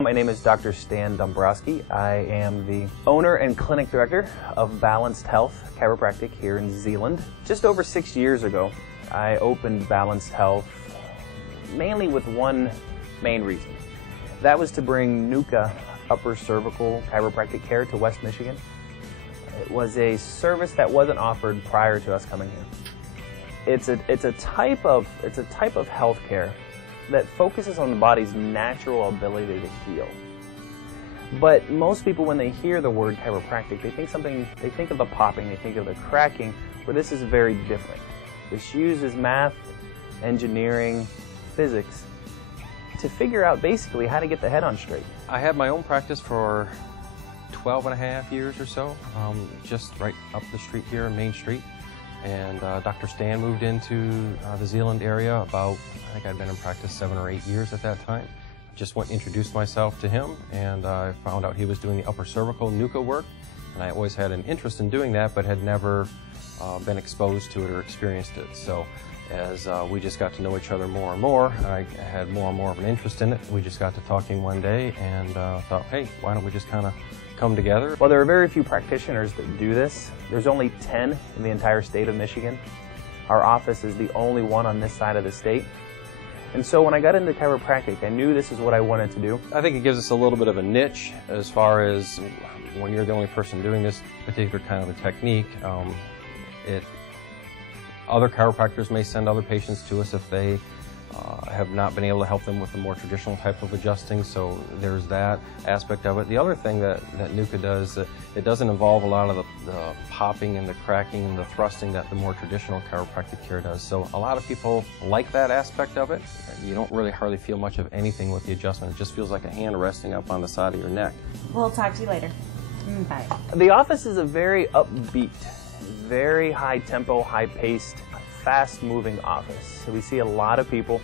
My name is Dr. Stan Dombrowski. I am the owner and clinic director of Balanced Health Chiropractic here in Zeeland. Just over 6 years ago, I opened Balanced Health mainly with one main reason. That was to bring NUCA upper cervical chiropractic care to West Michigan. It was a service that wasn't offered prior to us coming here. It's a type of health care that focuses on the body's natural ability to heal. But most people, when they hear the word chiropractic, they think of the popping, they think of the cracking, where this is very different. This uses math, engineering, physics to figure out basically how to get the head on straight. I had my own practice for 12 and a half years or so, just right up the street here on Main Street. And Dr. Stan moved into the Zeeland area about, I think I'd been in practice 7 or 8 years at that time. Just went and introduced myself to him, and I found out he was doing the upper cervical NUCA work. And I always had an interest in doing that, but had never been exposed to it or experienced it. So as we just got to know each other more and more, I had more and more of an interest in it. We just got to talking one day and thought, hey, why don't we just kind of come together? Well, there are very few practitioners that do this. There's only 10 in the entire state of Michigan. Our office is the only one on this side of the state. And so when I got into chiropractic, I knew this is what I wanted to do. I think it gives us a little bit of a niche as far as when you're the only person doing this particular kind of a technique. Other chiropractors may send other patients to us if they have not been able to help them with the more traditional type of adjusting, so there's that aspect of it. The other thing that NUCA does, it doesn't involve a lot of the popping and the cracking and the thrusting that the more traditional chiropractic care does. So a lot of people like that aspect of it. You don't really hardly feel much of anything with the adjustment. It just feels like a hand resting up on the side of your neck. We'll talk to you later. Bye. The office is a very upbeat, very high tempo, high paced, fast moving office. So we see a lot of people,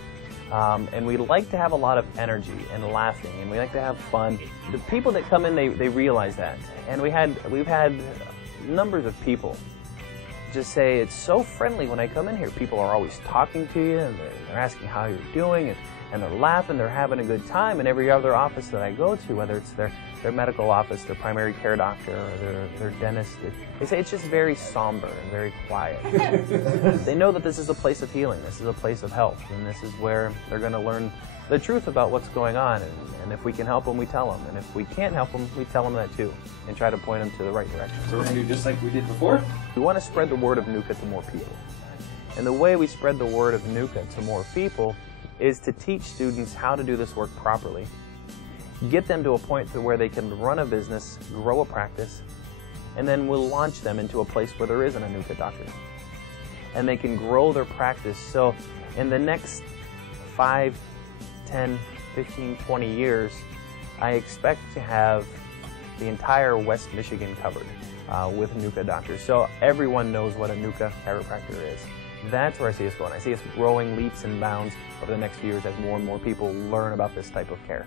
and we like to have a lot of energy and laughing, and we like to have fun. The people that come in, they realize that. And we've had numbers of people just say, it's so friendly when I come in here. People are always talking to you, and they're asking how you're doing, and they're laughing, they're having a good time. And every other office that I go to, whether it's their medical office, their primary care doctor, or their dentist, they say it's just very somber and very quiet. They know that this is a place of healing, this is a place of health, and this is where they're going to learn the truth about what's going on. And if we can help them, we tell them. And if we can't help them, we tell them that too, and try to point them to the right direction. So we're going to do just like we did before? We want to spread the word of NUCA to more people. And the way we spread the word of NUCA to more people is to teach students how to do this work properly, get them to a point to where they can run a business, grow a practice, and then we'll launch them into a place where there isn't a NUCA doctor. And they can grow their practice. So in the next 5, 10, 15, 20 years, I expect to have the entire West Michigan covered with NUCA doctors. So everyone knows what a NUCA chiropractor is. That's where I see us going. I see us growing leaps and bounds over the next few years as more and more people learn about this type of care.